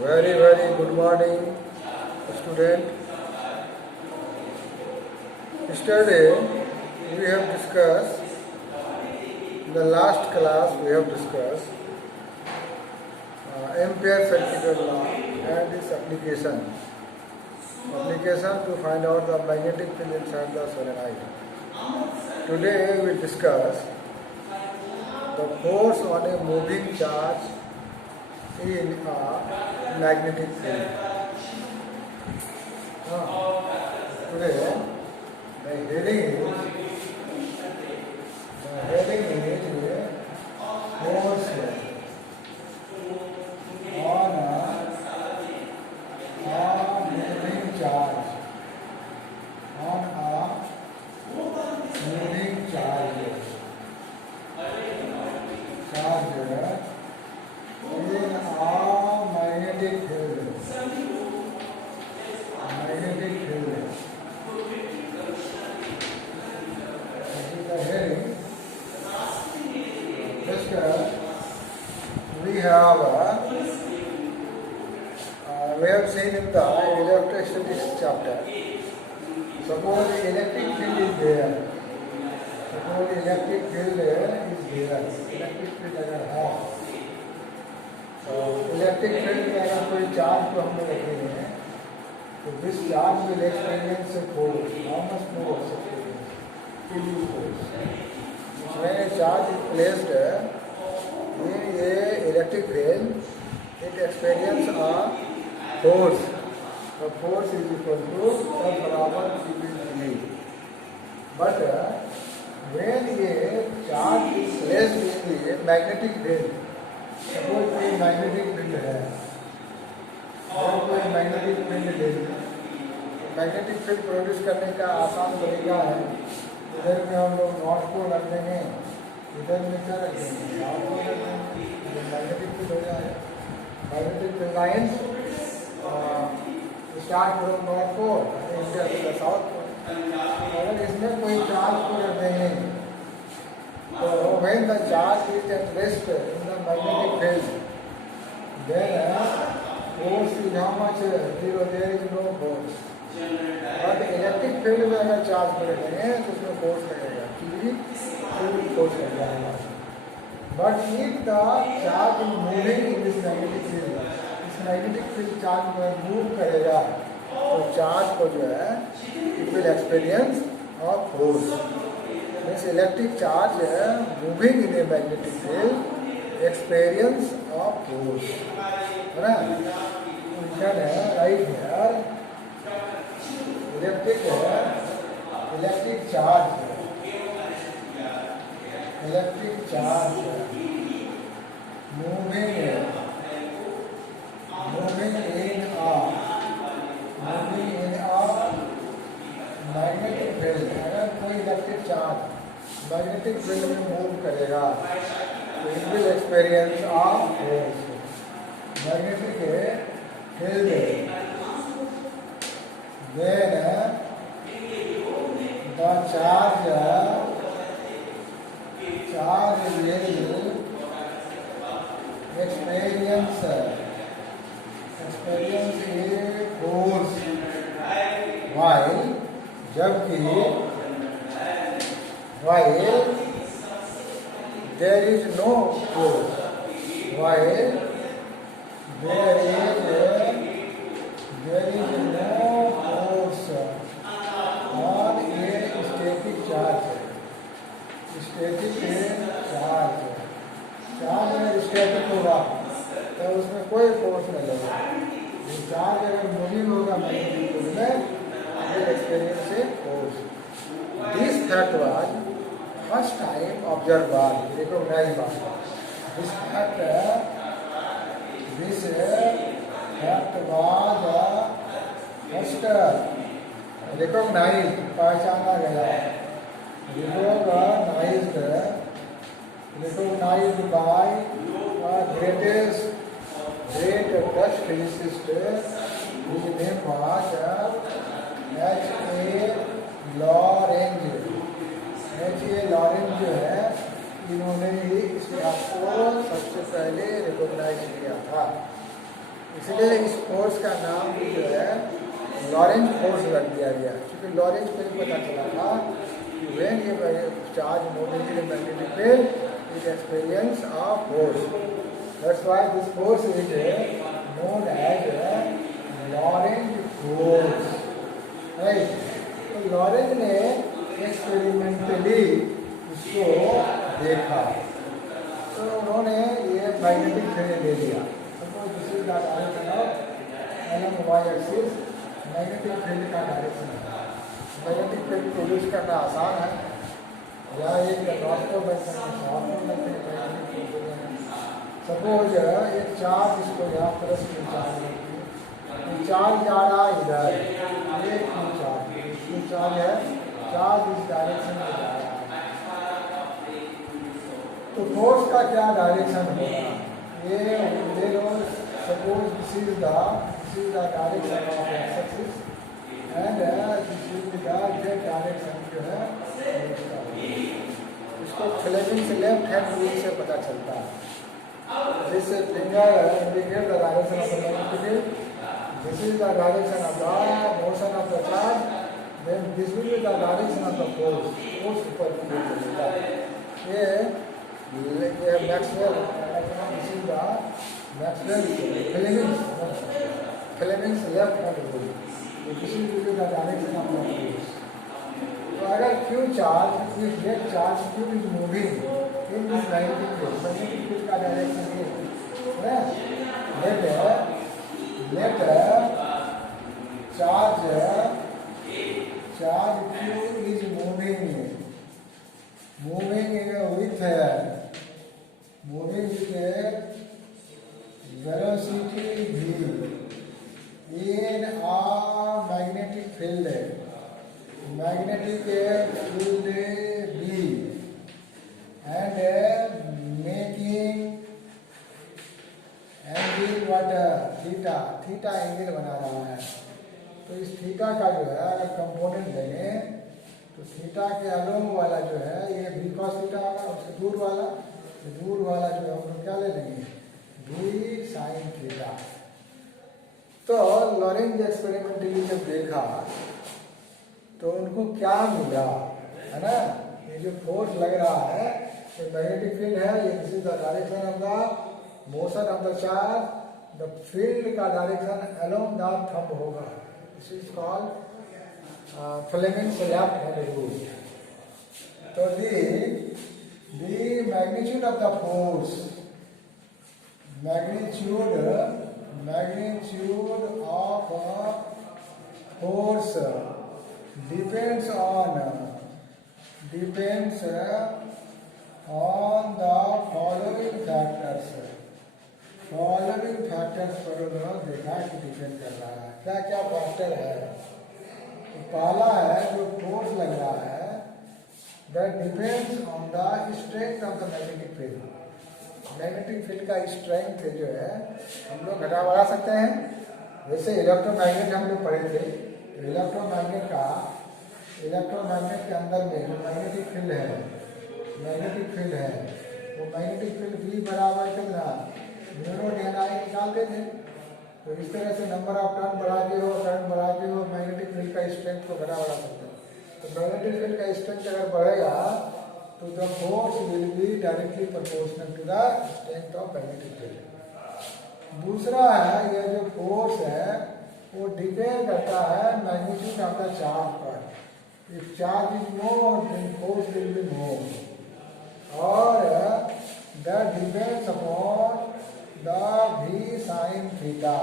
Very good morning, student. Yesterday we have discussed, in the last class we have discussed Ampere's electrical law and its application. Application to find out the magnetic field inside the solenoid. Today we discuss the force on a moving charge in a magnetic field. Today the heading is force on a moving charge. On a moving charge in a magnetic field. Magnetic field. This is the heading. Just we have seen in the electrostatics chapter. Suppose electric field is there. Suppose electric field is there. Electric field अगर है, तो electric field में अगर कोई charge को हम लोग रखेंगे, तो this charge will experience a force. How much force? Pulling force. When a charge is placed in a electric field, it experiences a force. The force is equal to F बराबर P/E. But when a charge is placed in a magnetic field, suppose कोई magnetic field है, और कोई magnetic field ले, magnetic field produce करने का आसान तरीका है, इधर में हम लोग नॉर्थ पोल रख देंगे, इधर में क्या रख देंगे, साउथ पोल रख देंगे, मैग्नेटिक फील्ड हो जाए। Magnetic field lines start from north pole India to the south pole. अगर इसमें कोई चार्ज को रख देंगे, तो when the charge is at rest in the magnetic field, then force is how much? Zero. There is no force. But electric field में अगर charge को रखेंगे तो उसमें फोर्स लगेगा, क्योंकि फोर्स लग जाएगा। But if the charge is moving in this magnetic field, इस magnetic field चार्ज को मूव करेगा, तो चार्ज को जो है it will experience a force. This electric charge moving in a magnetic field experience of force. Right? We can write here electric charge. Electric charge moving in a magnetic field. अगर कोई electric charge magnetic field में move करेगा, तो it will experience a force. Magnetic field then the charge will experience a force, while there is no force, while there is no force on a static charge. Charge अगर static होगा तो उसमें कोई force नहीं लगेगा। Charge अगर moving होगा magnetic field में, will experience a force. This fact was first time observe by recognize by this fact was first recognize, पहचाना गया, recognized by great Dutch physicist, whose name was H.A. Lorentz. H.A. Lorentz जो है, इन्होंने ही इस बात को सबसे पहले रिकॉग्नाइज किया था। इसलिए इस फोर्स का नाम भी जो है लॉरेंज फोर्स रख दिया गया, क्योंकि लॉरेंज को ही पता चला था कि व्हेन ये charge moving in magnetic field it experience a force, that's why this force is known as Lorentz force, right. तो लॉरेंज ने एक्सपेरिमेंटली इसको देखा, तो उन्होंने ये मैग्नेटिक फील्ड ले लिया। Suppose this is the direction of LM Y axis, magnetic field का डायरेक्शन है। मैग्नेटिक फील्ड प्रोड्यूस करना आसान है, या एक नॉर्थ सपोज एक चार्ज, इसको यहाँ प्लस की चार्ज जा रहा है इधर, एक चार्ज है, चार्ज इस डायरेक्शन में जा रहा है, तो फोर्स का क्या डायरेक्शन होगा? ये ले लो, suppose this is the direction of X axis and this is the direction जो है, इसको फ्लेमिंग्स लेफ्ट हैंड रूल से पता चलता है। This finger indicate the direction of the magnetic field, this is the direction of the motion of the charge, then this will be the direction of the force, force ऊपर की ओर चलेगा। ये Maxwell, this is the Maxwell Fleming's left hand rule, this will be the direction of the force। तो अगर Q charge, if that charge Q is moving in this magnetic field का direction ये है, let charge Q is moving with velocity v in a magnetic field B, and making angle what theta angle बना रहा है। तो इस theta का जो है अगर कंपोनेंट देंगे तो थीटा के अलोंग वाला जो है ये भी कॉस थीटा होगा, उससे दूर वाला जो है हम लोग क्या ले लेंगे, भी साइन थीटा। तो लॉरेंज एक्सपेरिमेंटली जब देखा तो उनको क्या मिला, है ना, ये जो फोर्स लग रहा है ये मैग्नेटिक फील्ड है, ये this is the direction of the motion of the charge, the field का डायरेक्शन अलोंग द थंब होगा, this is called Fleming's left hand rule. तो the magnitude of the force, magnitude of force depends on the following factors पर उन्होंने देखा कि depend कर रहा है। क्या क्या फैक्टर है? तो पहला है जो फोर्स लग रहा है, that depends on the strength of the magnetic field. Magnetic field का स्ट्रेंथ जो है हम लोग घटा बढ़ा सकते हैं। वैसे इलेक्ट्रोमैग्नेट हम लोग पढ़े थे, तो इलेक्ट्रोमैग्नेट के अंदर में जो मैग्नेटिक फील्ड है वो मैग्नेटिक फील्ड V बराबर कितना, µ/I निकालते थे। तो इस तरह से नंबर ऑफ टर्न बढ़ा के हो मैग्नेटिक फील्ड का स्ट्रेंथ को घटा बढ़ा सकते हैं। तो मैग्नेटिक फील्ड का स्ट्रेंथ अगर बढ़ेगा तो the force will be directly proportional to the strength of magnetic field. दूसरा है ये जो फोर्स है वो डिपेंड करता है मैग्नीट्यूड ऑफ द चार्ज पर। If charge is more then force will be more, और that depends upon the v sin theta.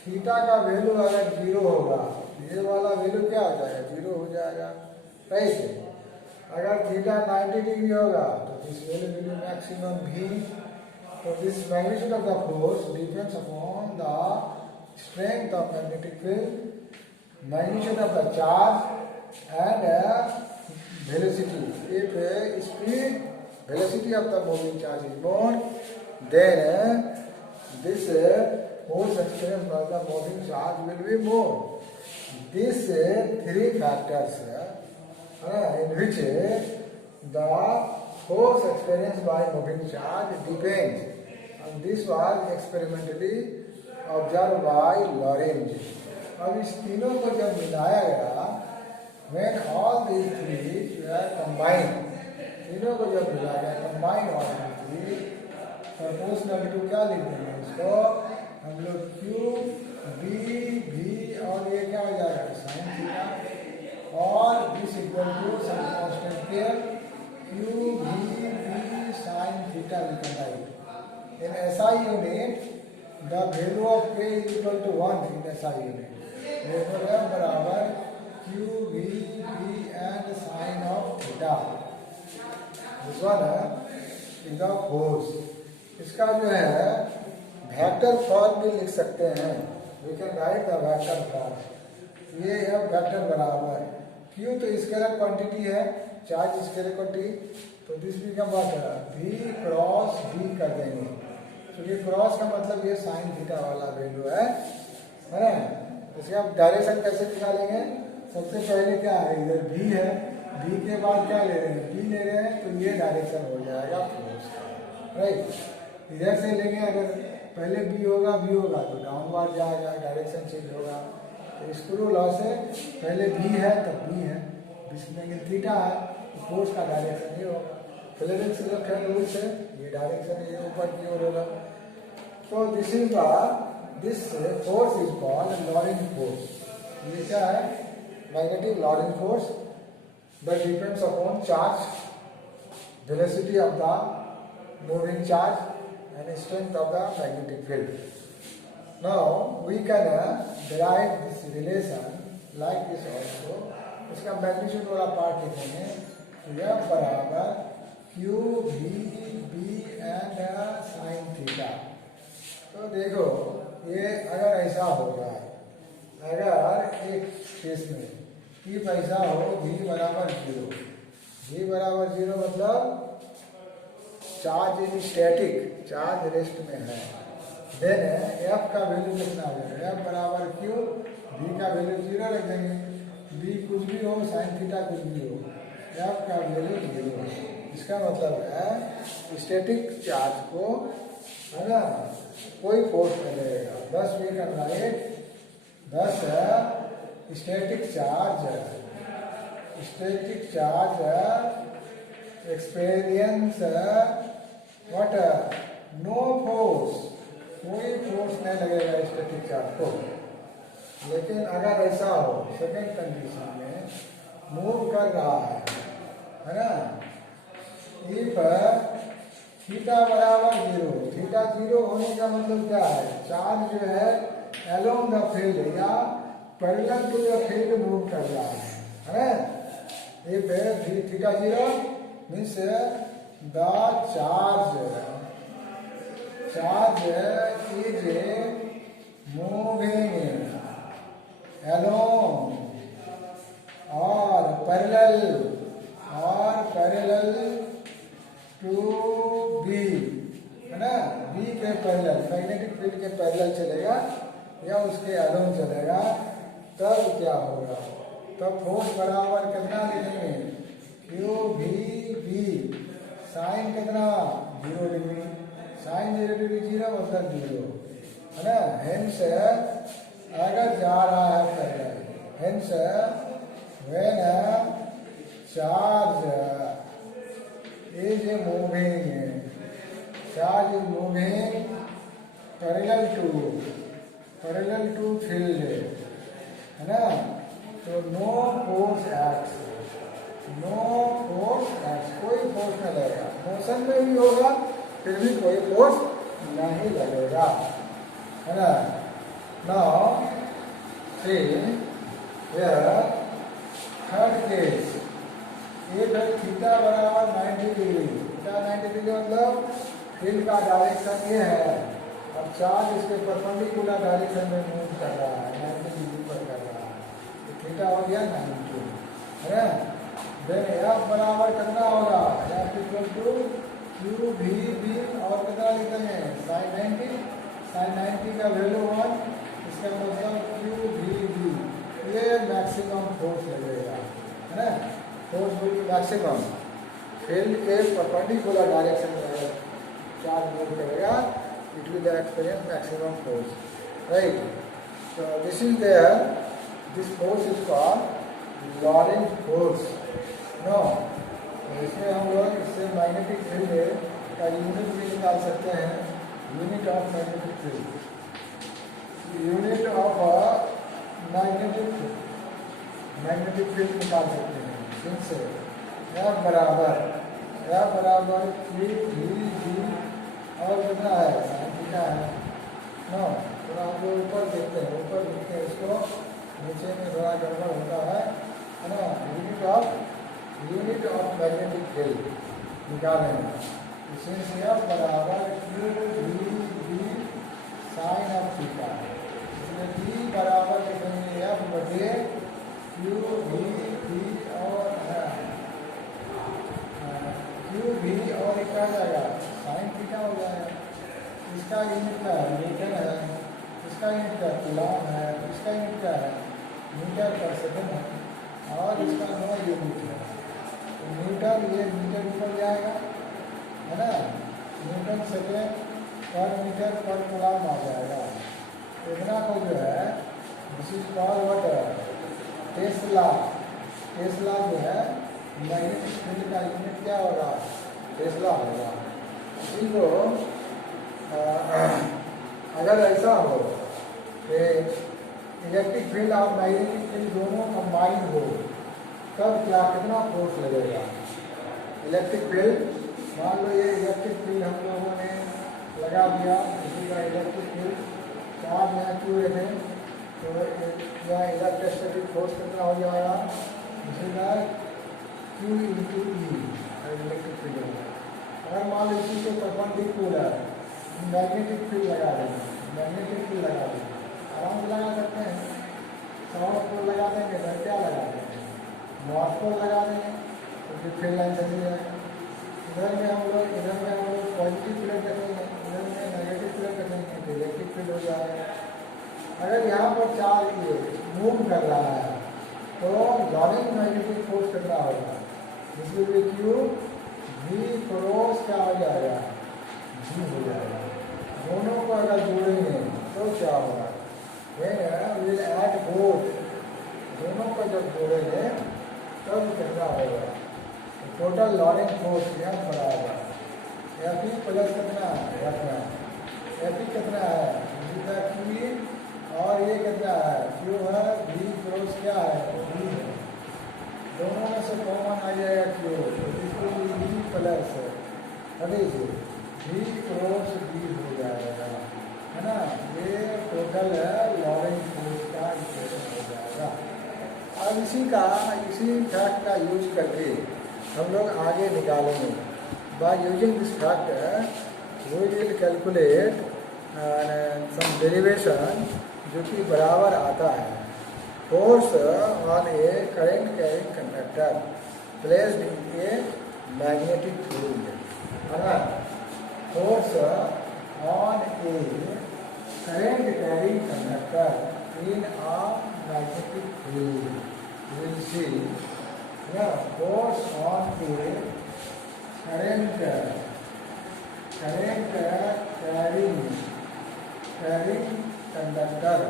Theta का वैल्यू अगर 0 होगा, ये वाला वैल्यू क्या हो जाएगा, 0 हो जाएगा। कैसे? अगर थीटा 90 डिग्री होगा तो this value will be maximum v। तो this magnitude of the force depends upon the strength of magnetic field, magnitude of the charge, and velocity. If speed, velocity of the moving charge is more, then this force experienced by the moving charge will be more. These three factors in which the force experienced by moving charge depends. And this was experimentally observed by Lorentz. अब इस तीनों को जब मिलाया गया, when all these three were combined, तीनों को जब मिलाया गया, combine all these three, proportional to क्या लिख देंगे इसको हम लोग Q, B, V और ये क्या हो जाएगा sin थीटा और this equal to some constant here Q, V, B sin theta we can write. In SI unit, the value of K is equal to 1 in SI unit. Therefore, F बराबर Q, V, B and sin of theta. This one is the force. इसका जो है vector form भी लिख सकते हैं. We can write the vector form. ये F vector बराबर Q तो स्केलर क्वांटिटी है, चार्ज स्केलर क्वांटिटी, तो this become what V cross B कर देंगे. तो ये क्रॉस का मतलब ये साइन थीटा वाला वैल्यू है ना. इसके आप डायरेक्शन कैसे निकालेंगे? सबसे पहले क्या है, इधर B है, B के बाद क्या ले रहे हैं, B ले रहे हैं, तो ये डायरेक्शन हो जाएगा फोर्स का, राइट. इधर से लेंगे, अगर पहले B होगा तो डाउनवर्ड जाएगा, डायरेक्शन चेंज होगा. तो स्क्रू लॉ से पहले B है तब B है, इसमें थीटा है, तो फोर्स का डायरेक्शन ये होगा. फ्लेरेंस रूल से ये डायरेक्शन ये ऊपर की ओर होगा. तो this is this force is called Lorentz force. ये क्या है, magnetic Lorentz force that depends upon charge, velocity of the moving charge and strength of the magnetic field. Now we can derive this relation like this also. इसका magnitude वाला part लिखेंगे, तो यह बराबर Q, V, B and sine theta. तो देखो ये अगर ऐसा होगा, अगर एक केस में P ऐसा हो, V बराबर 0, V बराबर 0 मतलब charge in static, charge rest में है, देन F का वैल्यू कितना आ जाएगा, F बराबर Q, V का वैल्यू 0 रख देंगे. B कुछ भी हो, साइन थीटा कुछ भी हो, F का वैल्यू 0. इसका मतलब है स्टैटिक चार्ज को, है ना, कोई फोर्स नहीं लगेगा. 10 वी का right, 10 static charge experience what, no force, कोई फोर्स नहीं लगेगा स्टैटिक चार्ज को. लेकिन अगर ऐसा हो, सेकेंड कंडीशन में मूव कर रहा है ना, इफ थीटा बराबर 0, थीटा 0 होने का मतलब क्या है, चार्ज जो है अलोंग द फील्ड या parallel to the field move कर रहा है ना. If theta 0 means the charge is moving along or parallel to B, है ना. B के पैरेलल, मैग्नेटिक फील्ड के पैरेलल चलेगा या उसके अलोंग चलेगा, तब क्या होगा, तब फोर्स बराबर कितना लिखेंगे, Q, V, B साइन कितना 0 डिग्री, साइन 0 डिग्री 0 मतलब 0, है ना. हेंस अगर जा रहा है parallel, hence when charge is moving parallel to field, है ना, तो नो फोर्स एक्ट्स, कोई फोर्स नहीं लगेगा. मोशन में भी होगा फिर भी कोई फोर्स नहीं लगेगा, है ना. Now, see here, third case, एक है थीटा बराबर 90 डिग्री, थीटा 90 डिग्री मतलब फील्ड का डायरेक्शन ये है, अब चार्ज इसके परपेंडिकुलर डायरेक्शन में मूव कर रहा है, 90 डिग्री पर कर रहा है, तो थीटा हो गया 90, है ना. देन F बराबर कितना होगा, F equal to Q, V, B और कितना लिखते हैं साइन 90, साइन 90 का वैल्यू 1, इसका मतलब Q, V, B, ये मैक्सिमम फोर्स लगेगा, है ना. फोर्स विल मैक्सिमम फील्ड के परपेंडिकुलर डायरेक्शन में चार्ज मूव करेगा it will experience maximum force, right? So this is there. This force is called Lorentz force. No, इसमें हम लोग इससे मैग्नेटिक फील्ड का यूनिट भी निकाल सकते हैं. Unit of magnetic field, unit of magnetic field निकाल सकते हैं. जिनसे F बराबर Q V G और कितना है थीटा है. नो, तो आप लोग ऊपर देखते हैं, ऊपर लिखते हैं इसको, नीचे में थोड़ा गड़बड़ होता है ना. यूनिट ऑफ मैग्नेटिक फील्ड निकालेंगे. इसमें F बराबर Q V G sine of theta. इसमें V बराबर लिखेंगे F बटे Q V और Q V और एक आ जाएगा साइन थीटा हो जाएगा. इसका यूनिट क्या है? न्यूटन है. इसका यूनिट क्या कूलॉम है. इसका यूनिट क्या है? मीटर पर सेकंड है. और इसका नो यूनिट है. तो मीटर, ये मीटर ऊपर जाएगा है ना. न्यूटन सेकेंड पर मीटर पर कूलॉम आ जाएगा. इतना को जो है this is called what, Tesla. Tesla जो है मैग्नेटिक फील्ड का यूनिट क्या होगा? टेस्ला होगा. इनको अगर ऐसा हो कि इलेक्ट्रिक फील्ड और मैग्नेटिक फील्ड दोनों कंबाइंड हो, तब क्या कितना फोर्स लगेगा? इलेक्ट्रिक फील्ड, मान लो ये इलेक्ट्रिक फील्ड हम लोगों ने लगा दिया. इसी का इलेक्ट्रिक फील्ड चार्ज यहाँ क्यों रखे, तो यह इलेक्ट्रोस्टैटिक फोर्स कितना हो जाएगा? इसी का Q इंटू ई इलेक्ट्रिक फील्ड होगा. अगर मान लो इसी के परपेंडिकुलर मैग्नेटिक फील्ड लगा देंगे, मैग्नेटिक फील्ड लगा देंगे, आराम से लगा सकते हैं. साउथ पोल लगा देंगे, तो क्या लगा देंगे? नॉर्थ पोल लगा देंगे, तो फिर फील्ड लाइन चली जाएगी. इधर में हम लोग पॉजिटिव प्लेट रखेंगे, इधर में नेगेटिव प्लेट रखेंगे, तो इलेक्ट्रिक फील्ड हो जाएगा. अगर यहाँ पर चार्ज ये मूव कर रहा है तो लॉरेंट मैग्नेटिक फोर्स कितना होगा? इसलिए Q V क्रॉस क्या हो जाएगा? G हो जाएगा. दोनों को अगर जोड़ेंगे तो क्या होगा? Will add both. दोनों को जब जोड़ेंगे तब कितना होगा? टोटल लॉरेंट फोर्स F बराबर F ई प्लस कितना है? F ई कितना है? Q और ये कितना है? Q है. V क्रॉस क्या है? V है. दोनों में से कॉमन आ जाएगा Q, इसको V plus V cross V हो जाएगा, है ना. ये टोटल है लॉरेंट फोर्स का इक्वेशन हो जाएगा. अब इसी फैक्ट का यूज करके हम लोग आगे निकालेंगे. By using this fact we will calculate some derivation जो कि बराबर आता है. Force on a current carrying conductor placed in a magnetic field, है ना. Force on a current carrying conductor in a magnetic field. You will see, force on a current carrying conductor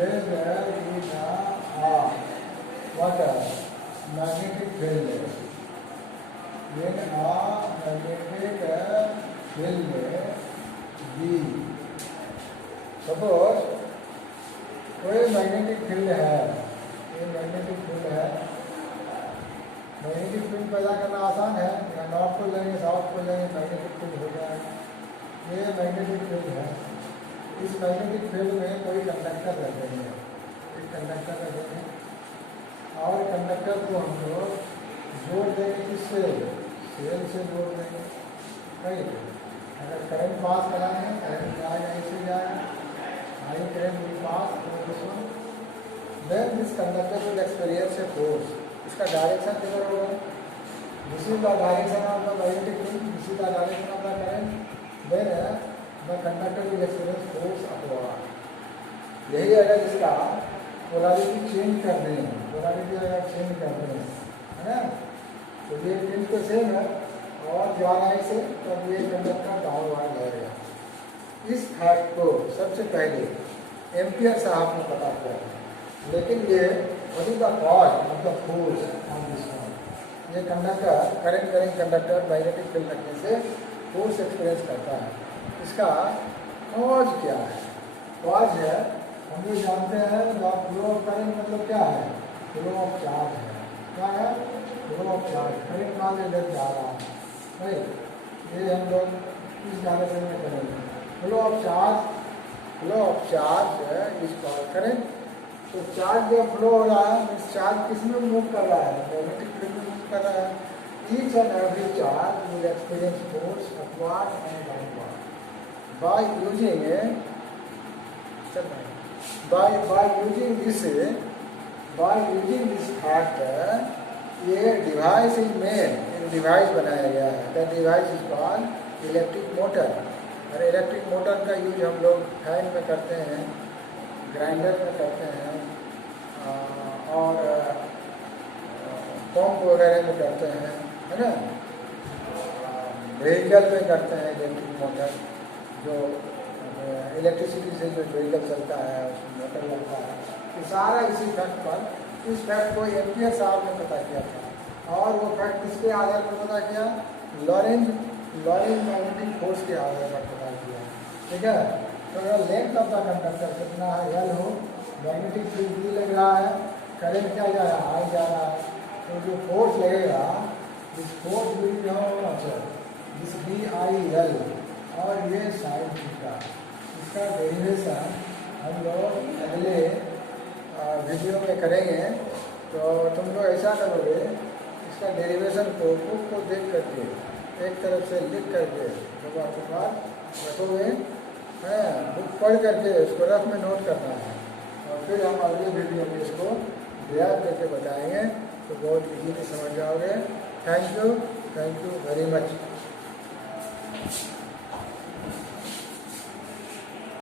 placed in what magnetic field. In a magnetic field B. Suppose कोई magnetic field है, ये magnetic field है. Magnetic field पैदा करना आसान है. या north pole लेंगे, साउथ पोल लेंगे, मैग्नेटिक फील्ड हो जाएगा. ये मैग्नेटिक फील्ड है. इस मैग्नेटिक फील्ड में कोई कंडक्टर रखेंगे, एक कंडक्टर रखेंगे और कंडक्टर को हम लोग जोड़ देंगे. किससे? सेल से जोड़ देंगे. राइट. अगर करंट पास कराएंगे, करंट जाएगा, ऐसे जाएगा. I current will pass through this one. Then this conductor will experience a force. इसका डायरेक्शन किधर होगा? This is the direction of the magnetic field. This is the direction of the current. Then the conductor will experience force upward. यही अगर इसका polarity change कर दें, polarity अगर change कर दें, है ना, तो ये फील्ड तो सेम है. और जा रहा है इसे, तब ये कंडक्टर डाउनवर्ड लगेगा। इस फैक्ट को सबसे पहले एम्पियर साहब ने पता किया, लेकिन ये what is the cause of the force on this one. ये conductor current current conductor magnetic field रखने से फोर्स एक्सपीरियंस करता है। इसका कॉज क्या है? कॉज है, हम लोग जानते हैं फ्लो ऑफ करंट मतलब क्या है? फ्लो ऑफ चार्ज है। क्या है? Flow of charge. करंट मान इधर जा रहा है, राइट, ये हम लोग इस डायरेक्शन में करेंगे। Flow of charge is called current. तो चार्ज जब फ्लो हो रहा है, इस चार्ज किस में मूव कर रहा है? मैग्नेटिक फील्ड में मूव कर रहा है। Each and every charge will experience force upward and downward by using this factor। ये डिवाइस इज मेड, एक डिवाइस बनाया गया है। That device is called electric motor. और इलेक्ट्रिक मोटर का यूज हम लोग फैन में करते हैं, ग्राइंडर में करते हैं, और पंप वगैरह में करते हैं, है ना। व्हीकल में करते हैं इलेक्ट्रिक मोटर, जो इलेक्ट्रिसिटी से जो व्हीकल चलता है उसमें मोटर लगता है। ये सारा इसी फैक्ट पर, इस फैक्ट को एम्पियर साहब ने पता किया था। और वो फैक्ट किसके आधार पर पता किया? लॉरेंज मैग्नेटिक फोर्स के आधार पर पता किया। ठीक है। तो अगर लेंथ ऑफ द कंडक्टर कितना है, एल हो, मैग्नेटिक फील्ड भी लग रहा है, करंट क्या जा रहा है? आई जा रहा है। तो जो फोर्स लगेगा, this force will B how much? This BIL, और ये साइन थीटा। इसका डेरिवेशन हम लोग अगले वीडियो में करेंगे। तो तुम लोग ऐसा करोगे, इसका डेरिवेशन को बुक को देख करके, एक तरफ से लिख करके जब आपके पास रखोगे, बुक पढ़ करके उसको रफ में नोट करना है, और फिर हम अगले वीडियो में इसको याद करके बताएंगे। तो बहुत इजीली समझ जाओगे। Thank you very much.